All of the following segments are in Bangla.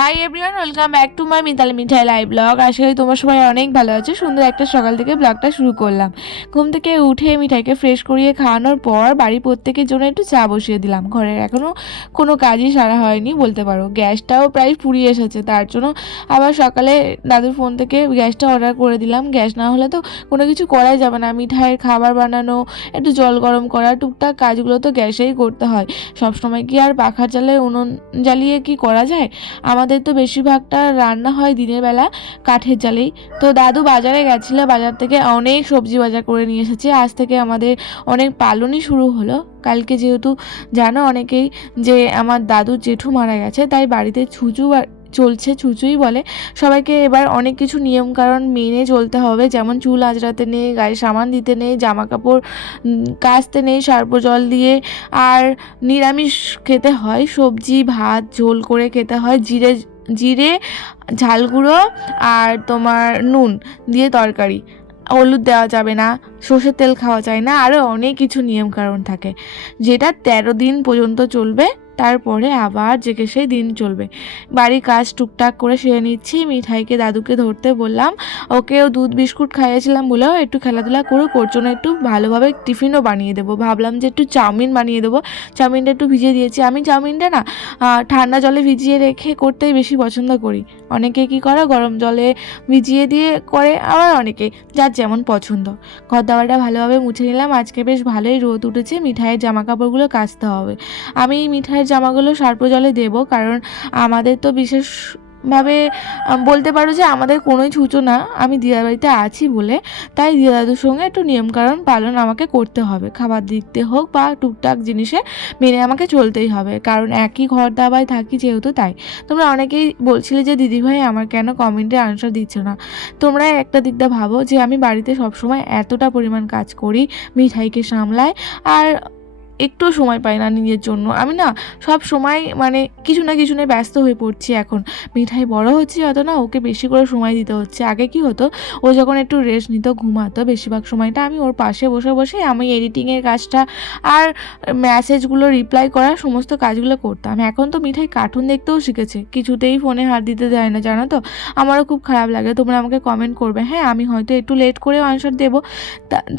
High everyone, welcome back to my Mitali Mithai live blog. আশা করি তোমার সবাই অনেক ভালো আছে। সুন্দর একটা সকাল থেকে ব্লগটা শুরু করলাম। ঘুম থেকে উঠে মিঠাইকে ফ্রেশ করিয়ে খাওয়ানোর পর বাড়ির প্রত্যেকের জন্য একটু চা বসিয়ে দিলাম। ঘরের এখনও কোনো কাজই সারা হয়নি বলতে পারো, গ্যাসটাও প্রায় ফুরিয়ে এসেছে। তার জন্য আবার সকালে দাদুর ফোন থেকে গ্যাসটা অর্ডার করে দিলাম। গ্যাস না হলে তো কোনো কিছু করাই যাবে না। মিঠাইয়ের খাবার বানানো, একটু জল গরম করা, টুকটাক কাজগুলো তো গ্যাসেই করতে হয়। সবসময় কি আর পাখার জ্বালায় উনুন জ্বালিয়ে কি করা যায়? আমাদের তো বেশিরভাগটা রান্না হয় দিনের বেলা কাঠের জালেই। তো দাদু বাজারে গেছিলো, বাজার থেকে অনেক সবজি বাজার করে নিয়ে এসেছে। আজ থেকে আমাদের অনেক পালনই শুরু হলো। কালকে যেহেতু জানো অনেকেই যে আমার দাদুর জেঠু মারা গেছে, তাই বাড়িতে ছুঁচু চলছে, ছুঁচুই বলে সবাইকে। এবার অনেক কিছু নিয়মকানুন মেনে চলতে হবে, যেমন চুল আঁচড়াতে নেই, গায়ে সাবান দিতে নেই, জামা কাপড় কাচতে নেই সার্প জল দিয়ে, আর নিরামিষ খেতে হয়, সবজি ভাত ঝোল করে খেতে হয়, জিরে জিরে ঝাল গুঁড়ো আর তোমার নুন দিয়ে তরকারি, হলুদ দেওয়া যাবে না, সর্ষের তেল খাওয়া যায় না, আরও অনেক কিছু নিয়মকানুন থাকে, যেটা 13 দিন পর্যন্ত চলবে। তারপরে আবার জেগে সেই দিন চলবে। বাড়ির কাজ টুকটাক করে সেরে নিচ্ছি। মিঠাইকে দাদুকে ধরতে বললাম, ওকেও দুধ বিস্কুট খাইয়েছিলাম বলেও একটু খেলাধুলা করুক, ওর জন্য একটু ভালোভাবে টিফিনও বানিয়ে দেবো। ভাবলাম যে একটু চাউমিন বানিয়ে দেবো। চাউমিনটা একটু ভিজিয়ে দিয়েছি। আমি চাউমিনটা না ঠান্ডা জলে ভিজিয়ে রেখে করতেই বেশি পছন্দ করি। অনেকে কি করে গরম জলে ভিজিয়ে দিয়ে করে, আবার অনেকে যার যেমন পছন্দ। ঘর দাওয়াটা ভালোভাবে মুছে নিলাম। আজকে বেশ ভালোই রোদ উঠেছে। মিঠাইয়ের জামা কাপড়গুলো কাচতে হবে। আমি মিঠাইয়ের জামাগুলো সার্প জলে দেবো, কারণ আমাদের তো বিশেষভাবে বলতে পারো যে আমাদের কোনোই ছুঁচো না। আমি দিদার বাড়িতে আছি বলে, তাই দিদা দাদুর সঙ্গে একটু নিয়মকানুন পালন আমাকে করতে হবে। খাবার দিতে হোক বা টুকটাক জিনিসে মেনে আমাকে চলতেই হবে, কারণ একই ঘর দাবায় থাকি যেহেতু। তাই তোমরা অনেকেই বলছিলে যে দিদিভাই আমার কেন কমেন্টে আনসার দিচ্ছ না। তোমরা একটা দিক দিয়ে ভাবো যে আমি বাড়িতে সবসময় এতটা পরিমাণ কাজ করি, মিঠাইকে সামলাই, আর একটু সময় পাই না নিজের জন্য। আমি না সব সময় মানে কিছু না কিছু নিয়ে ব্যস্ত হয়ে পড়ছি। এখন মিঠাই বড় হচ্ছে যত না, ওকে বেশি করে সময় দিতে হচ্ছে। আগে কি হতো, ও যখন একটু রেস্ট নিত, ঘুমাতো, বেশিরভাগ সময়টা আমি ওর পাশে বসে বসে আমি এডিটিংয়ের কাজটা আর মেসেজগুলো রিপ্লাই করার সমস্ত কাজগুলো করতাম। এখন তো মিঠাই কার্টুন দেখতেও শিখেছে, কিছুতেই ফোনে হাত দিতে দেয় না, জানো তো। আমারও খুব খারাপ লাগে। তোমরা আমাকে কমেন্ট করবে, হ্যাঁ আমি হয়তো একটু লেট করেও আনসার দেবো,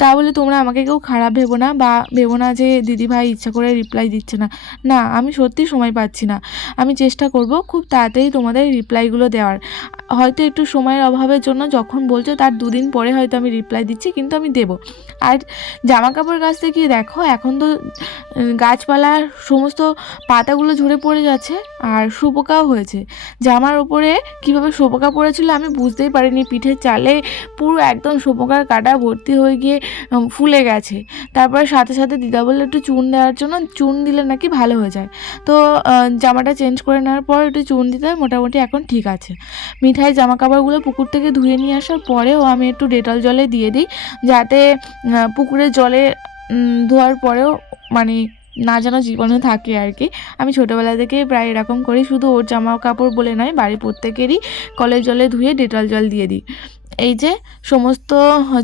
তা বলে তোমরা আমাকে কেউ খারাপ ভেবো না, বা ভেবো না যে দিদিভাই ইচ্ছা করে রিপ্লাই দিচ্ছে না। না, আমি সত্যি সময় পাচ্ছি না। আমি চেষ্টা করব খুব তাড়াতাড়ি তোমাদের রিপ্লাইগুলো দেওয়ার। হয়তো একটু সময়ের অভাবের জন্য যখন বলছো তার 2 দিন পরে হয়তো আমি রিপ্লাই দিচ্ছি, কিন্তু আমি দেবো। আর জামা কাপড় কাচতে গিয়ে দেখো এখন তো গাছপালার সমস্ত পাতাগুলো ঝরে পড়ে যাচ্ছে, আর শুঁয়োপোকাও হয়েছে। জামার ওপরে কীভাবে শুঁয়োপোকা পড়েছিল আমি বুঝতেই পারিনি। পিঠের চালে পুরো একদম শুঁয়োপোকার কাঁটা ভর্তি হয়ে গিয়ে ফুলে গেছে। তারপর সাথে সাথে দিদা বললো একটু চুন দেওয়ার জন্য, চুন দিলে নাকি ভালো হয়ে যায়। তো জামাটা চেঞ্জ করে নেওয়ার পর একটু চুন দিতে মোটামুটি এখন ঠিক আছে। মিঠাই জামা কাপড়গুলো পুকুর থেকে ধুয়ে নিয়ে আসার পরেও আমি একটু ডেটল জলে দিয়ে দিই, যাতে পুকুরের জলে ধোয়ার পরেও মানে না যেন জীবাণু থাকে আর কি। আমি ছোটোবেলা থেকে প্রায় এরকম করি, শুধু ওর জামা কাপড় বলে নয়, বাড়ির প্রত্যেকেরই কলের জলে ধুয়ে ডেটল জল দিয়ে দিই। এই যে সমস্ত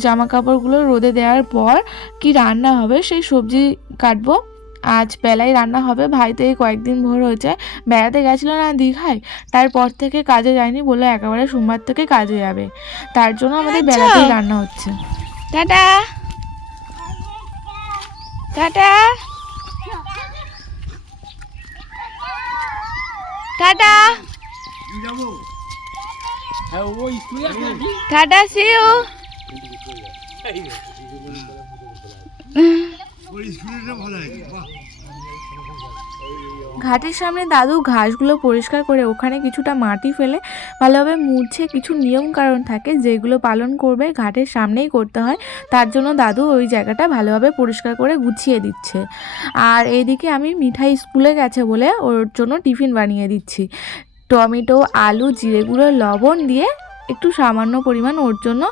জামা কাপড়গুলো রোদে দেওয়ার পর কি রান্না হবে, সেই সবজি কাটবো। আজ বেলায় রান্না হবে। ভাই তো এই কয়েকদিন ভোর হয়েছে বেড়াতে গেছিলো না দীঘায়, তারপর থেকে কাজে যায়নি, বলে একেবারে সোমবার থেকে কাজে যাবে। তার জন্য আমাদের বেড়াতেই রান্না হচ্ছে। Tata tata tata tata, see you. ঘাটের সামনে দাদু ঘাসগুলো পরিষ্কার করে ওখানে কিছুটা মাটি ফেলে ভালোভাবে মুছে, কিছু নিয়ম কারণ থাকে যেগুলো পালন করবে ঘাটের সামনেই করতে হয়। তার জন্য দাদু ওই জায়গাটা ভালোভাবে পরিষ্কার করে গুছিয়ে দিচ্ছে। আর এইদিকে আমি মিঠাই স্কুলে গেছে বলে ওর জন্য টিফিন বানিয়ে দিচ্ছি। টমেটো, আলু, জিরে গুঁড়ো, লবণ দিয়ে একটু সামান্য পরিমাণ ওর জন্য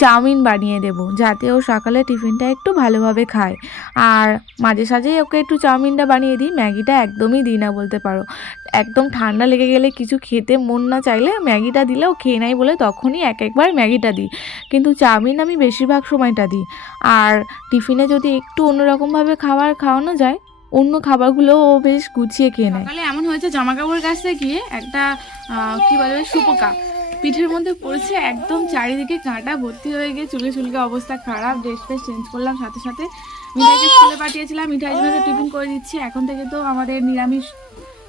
চাউমিন বানিয়ে দেবো, যাতে ও সকালে টিফিনটা একটু ভালোভাবে খায়। আর মাঝে সাঝেই ওকে একটু চাউমিনটা বানিয়ে দিই, ম্যাগিটা একদমই দিই না বলতে পারো। একদম ঠান্ডা লেগে গেলে কিছু খেতে মন না চাইলে ম্যাগিটা দিলেও খেয়ে নাই বলে তখনই একবার ম্যাগিটা দিই, কিন্তু চাউমিন আমি বেশিরভাগ সময়টা দিই। আর টিফিনে যদি একটু অন্যরকমভাবে খাওয়ানো যায় অন্য খাবারগুলো ও বেশ গুছিয়ে খেয়ে নেয়। সকালে এমন হয়েছে, জামা কাপড় কাচতে গিয়ে একটা কি বলবে শুপোকা পিঠের মধ্যে পড়েছে, একদম চারিদিকে কাঁটা ভর্তি হয়ে গিয়ে চুলে চুলকে অবস্থা খারাপ। ড্রেস ফ্রেস চেঞ্জ করলাম, সাথে সাথে মিঠাইকে স্কুলে পাঠিয়েছিলাম, মিঠাইয়ের জন্য টিফিন করে দিচ্ছি। এখন থেকে তো আমাদের নিরামিষ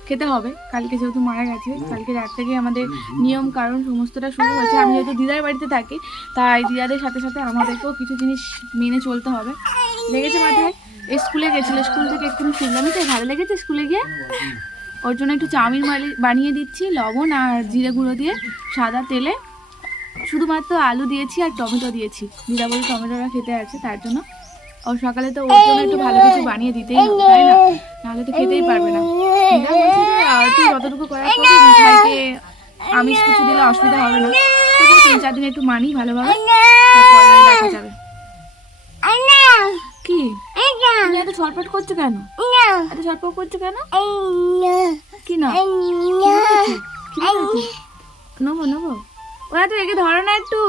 খেতে হবে, কালকে যেহেতু মারা গেছে, কালকে রাত থেকে আমাদের নিয়ম কারণ সমস্তটা শুরু হয়েছে। আমি যেহেতু দিদার বাড়িতে থাকি, তাই দিদাদের সাথে সাথে আমাদেরকেও কিছু জিনিস মেনে চলতে হবে। লেগেছে মাথায়? স্কুলে গেছিলো, স্কুল থেকে এক্ষুনি ফিরলাম। তাই ভালো লেগেছে স্কুলে গিয়ে? ওর জন্য একটু চাউমিন বানিয়ে দিচ্ছি, লবণ আর জিরে গুঁড়ো দিয়ে সাদা তেলে। শুধুমাত্র আলু দিয়েছি আর টমেটো দিয়েছি, দিদা বলে টমেটোটা খেতে আছে, তার জন্য। ও সকালে তো ওর জন্য একটু ভালো কিছু বানিয়ে দিতেই হবে, তাই না? নাহলে তো খেতেই পারবে না। দিদা বলছে যে তুই যতটুকু করার করবি, মিঠাইকে আমিষ কিছু দিলে অসুবিধা হবে না। তবু 3-4 দিন একটু মানি ভালোভাবে, তারপরে দেখা যাবে। কি তুমি এত ছটফট করছো কেন? এত ছটফট করছো কেন? কি না নেবো নেবো, ওরা তো একে ধরো না একটু।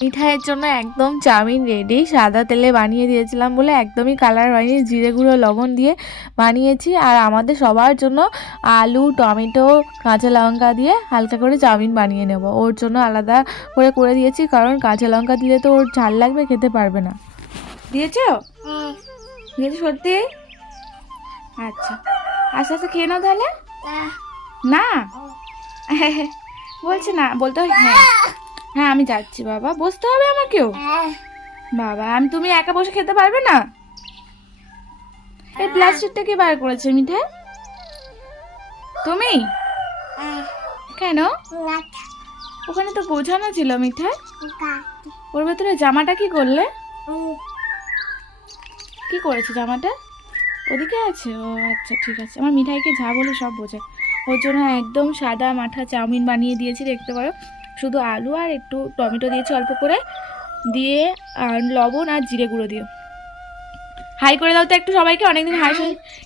মিঠাইয়ের জন্য একদম চাউমিন রেডি, সাদা তেলে বানিয়ে দিয়েছিলাম বলে একদমই কালার হয়নি, জিরে গুঁড়ো লবণ দিয়ে বানিয়েছি। আর আমাদের সবার জন্য আলু টমেটো কাঁচা লঙ্কা দিয়ে হালকা করে চাউমিন বানিয়ে নেব। ওর জন্য আলাদা করে দিয়েছি, কারণ কাঁচা লঙ্কা দিলে তো ওর ঝাল লাগবে, খেতে পারবে না। দিয়েছো? দিয়েছো সত্যি? আচ্ছা, আস্তে আস্তে খেয়ে নাও তাহলে। না বলছে না, বলতে হয় হ্যাঁ। হ্যাঁ আমি যাচ্ছি বাবা, বসতে হবে আমাকেও। বাবা তুমি একা বসে খেতে পারবে না? এই প্লাস্টিকটা কি বার করেছে মিঠাই? তুমি? কেন? ওখানে তো গোছানো ছিল মিঠাই। ওর ভেতরে জামাটা কি করলে? কি করেছে জামাটা? ওদিকে আছে? ও আচ্ছা ঠিক আছে। আমার মিঠাইকে যা বলে সব বোঝে। ওর জন্য একদম সাদা মাঠা চাউমিন বানিয়ে দিয়েছি, দেখতে পারো। শুধু আলু আর একটু টমেটো দিয়েছি অল্প করে, দিয়ে আর লবণ আর জিরে গুঁড়ো দিয়ে। হাই করে দাও তো একটু সবাইকে, অনেকদিন হাই।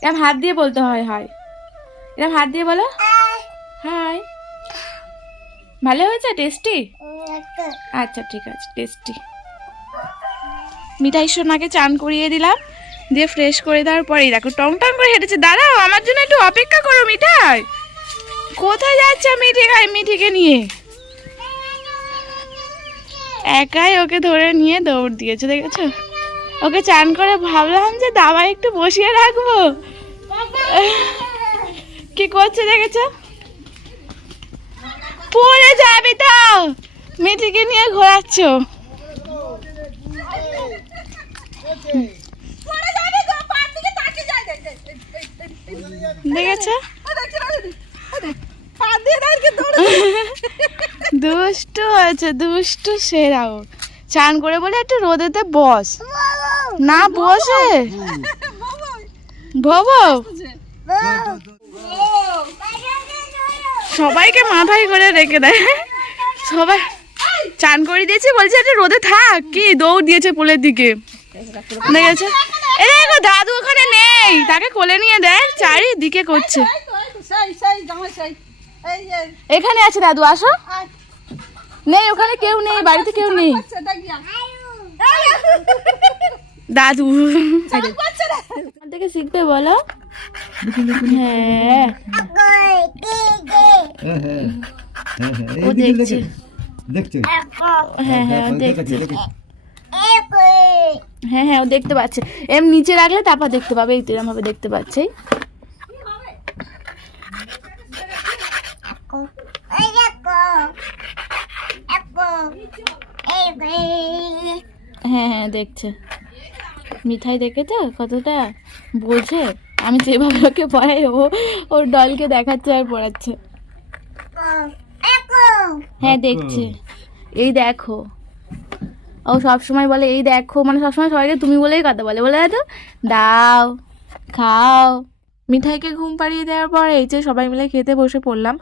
এরকম হাত দিয়ে বলতে হয়, হাই এরকম হাত দিয়ে বলো হাই। ভালো হয়েছে? টেস্টি? আচ্ছা ঠিক আছে, টেস্টি। মিঠাই সোনাকে চান করিয়ে দিলাম, দিয়ে ফ্রেশ করে দেওয়ার পরেই দেখো টং টং করে হেঁটেছে। দাঁড়াও, আমার জন্য একটু অপেক্ষা করো। মিঠাই কোথায় যাচ্ছে? মিঠিকে নিয়ে একাই ওকে ধরে নিয়ে দৌড় দিয়েছে, দেখেছো? ওকে চান করে ভাবলাম যে দাবায় একটু বসিয়ে রাখবো, কি করছে দেখেছো? পড়ে যাবি তো, মিঠিকে নিয়ে ঘোরাচ্ছ। দেখেছো? দুষ্টু হয়েছে, দুষ্টু সেরাও। চান করে বলে একটু রোদেতে বস না, বসে ভবো। সবাইকে মাথায় করে রেখে দেয়। সবাই চান করে দিয়েছে, বলছে একটু রোদে থাক, কি দৌড় দিয়েছে পোলের দিকে। দেখেছো? এ দেখো দাদু ওখানে নেই, তাকে কোলে নিয়ে দেয়, চারিদিকে করছে। এখানে আছে দাদু, আসো। নেই ওখানে কেউ নেই, বাড়িতে কেউ নেই। দাদু থেকে শিখবে বলো। হ্যাঁ ও দেখছে, হ্যাঁ হ্যাঁ দেখছে, হ্যাঁ হ্যাঁ ও দেখতে পাচ্ছে। এম নিচে রাখলে তারপর দেখতে পাবে, এই তেরম ভাবে দেখতে পাচ্ছে। হ্যাঁ হ্যাঁ দেখছে। মিঠাই দেখেছো কতটা বোঝে? আমি যেভাবে ওকে পড়াই, ওর দলকে দেখাচ্ছে আর পড়াচ্ছে। হ্যাঁ দেখছে, এই দেখো। ও সবসময় বলে এই দেখো, মানে সবসময় সবাইকে তুমি বলেই কথা বলে, বলে তো দাও খাও। মিঠাইকে ঘুম পাড়িয়ে দেওয়ার পর এই যে সবাই মিলে খেতে বসে পড়লাম।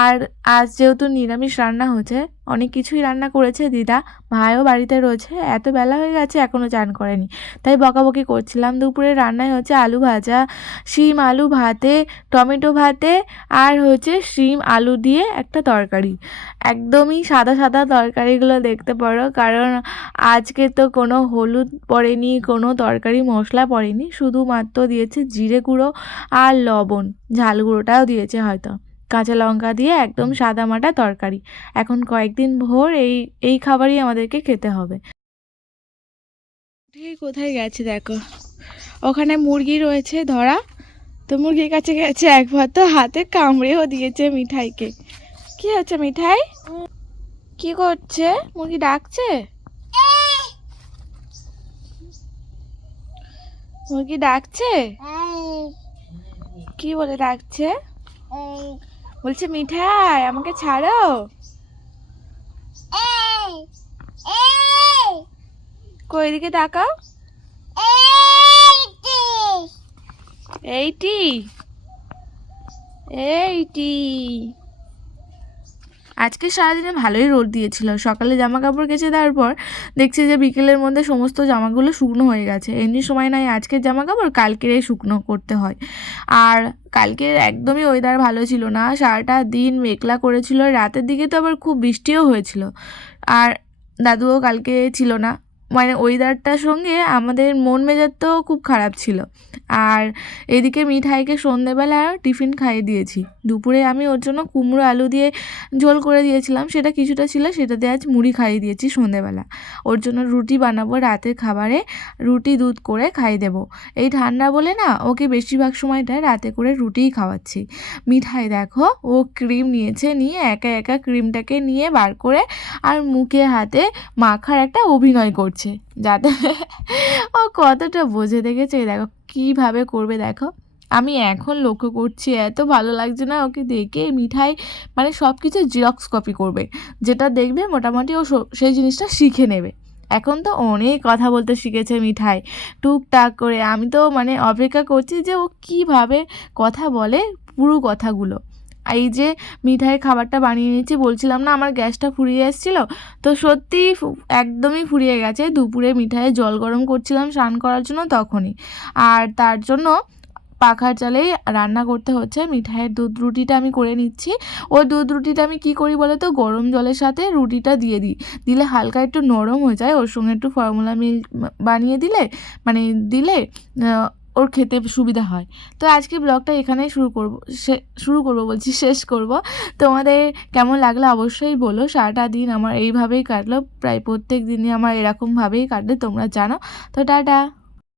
আর আজ যেহেতু নিরামিষ রান্না হচ্ছে, অনেক কিছুই রান্না করেছে দিদা, ভাইও বাড়িতে রয়েছে, এত বেলা হয়ে গেছে এখনও চান করেনি, তাই বকাবকি করছিলাম। দুপুরে রান্নায় হচ্ছে আলু ভাজা, শিম আলু ভাতে, টমেটো ভাতে, আর হচ্ছে শিম আলু দিয়ে একটা তরকারি। একদমই সাদা সাদা তরকারিগুলো দেখতে পারো, কারণ আজকে তো কোনো হলুদ পড়েনি, কোনো তরকারি মশলা পড়েনি, শুধুমাত্র দিয়েছে জিরে গুঁড়ো আর লবণ, ঝাল গুঁড়োটাও দিয়েছে হয়তো, কাঁচা লঙ্কা দিয়ে একদম সাদামাটা তরকারি। এখন কয়েকদিন ভোর এই এই খাবারই আমাদেরকে খেতে হবে। ঠিক কোথায় গেছে দেখো, ওখানে মুরগি রয়েছে ধরা, তো মুরগির কাছে গেছে, একবার তো হাতে কামড়েও দিয়েছে মিঠাইকে। কি হচ্ছে মিঠাই, কি করছে? মুরগি ডাকছে, মুরগি ডাকছে, কি বলে ডাকছে? বলছে মিঠাই আমাকে ছাড়ো। কই দিকে তাকাও, এইটি এইটি। আজকে সারাদিনে ভালোই রোদ দিয়েছিল, সকালে জামা কাপড় কেচে দেওয়ার পর দেখছি যে বিকেলের মধ্যে সমস্ত জামাগুলো শুকনো হয়ে গেছে। এমনি সময় নাই আজকের জামা কাপড় কালকেরই শুকনো করতে হয়। আর কালকের একদমই ওয়েদার ভালো ছিল না, সারাটা দিন মেঘলা করেছিল, রাতের দিকে তো আবার খুব বৃষ্টিও হয়েছিল। আর দাদুও কালকে ছিল না, মানে ওয়েদারটার সঙ্গে আমাদের মন মেজাজ তো খুব খারাপ ছিল। আর এদিকে মিঠাইকে সন্ধেবেলা টিফিন খাইয়ে দিয়েছি। দুপুরে আমি ওর জন্য কুমড়ো আলু দিয়ে ঝোল করে দিয়েছিলাম, সেটা কিছুটা ছিল, সেটাতে আজ মুড়ি খাইয়ে দিয়েছি সন্ধেবেলা। ওর জন্য রুটি বানাবো, রাতের খাবারে রুটি দুধ করে খাইয়ে দেবো। এই ঠান্ডা বলে না ওকে বেশিরভাগ সময়টায় রাতে করে রুটিই খাওয়াচ্ছি। মিঠাই দেখো, ও ক্রিম নিয়েছে, নিয়ে একা একা ক্রিমটাকে নিয়ে বার করে আর মুখে হাতে মাখার একটা অভিনয় করছে, যাতে ও কতটা বোঝে। দেখেছে দেখো কীভাবে করবে, দেখো আমি এখন লক্ষ্য করছি, এত ভালো লাগছে না ওকে দেখে। মিঠাই মানে সব কিছু জিরক্স কপি করবে, যেটা দেখবে মোটামুটি ও সেই জিনিসটা শিখে নেবে। এখন তো অনেক কথা বলতে শিখেছে মিঠাই, টুকটাক করে। আমি তো মানে অপেক্ষা করছি যে ও কীভাবে কথা বলে পুরো কথাগুলো। এই যে মিঠাই খাবারটা বানিয়ে নিয়েছি, বলছিলাম না আমার গ্যাসটা ফুরিয়ে এসেছিলো, তো সত্যি একদমই ফুরিয়ে গেছে। দুপুরে মিঠাইয়ের জল গরম করছিলাম স্নান করার জন্য তখনই, আর তার জন্য পাখার চালেই রান্না করতে হচ্ছে। মিঠাইয়ের দুধ রুটিটা আমি করে নিচ্ছি। ওই দুধ রুটিটা আমি কি করি বলো তো, গরম জলের সাথে রুটিটা দিয়ে দিই, দিলে হালকা একটু নরম হয়ে যায়, ওর সঙ্গে একটু ফর্মুলা মিল্ক বানিয়ে দিলে মানে দিলে ওর খেতে সুবিধা হয়। তো আজকে ব্লগটা এখানেই শুরু করব বলছি, শেষ করব। তোমাদের কেমন লাগলো অবশ্যই বলো। সারাটা দিন আমার এইভাবেই কাটলো, প্রায় প্রত্যেক দিনই আমার এরকমভাবেই কাটলে, তোমরা জানো। তো টাটা।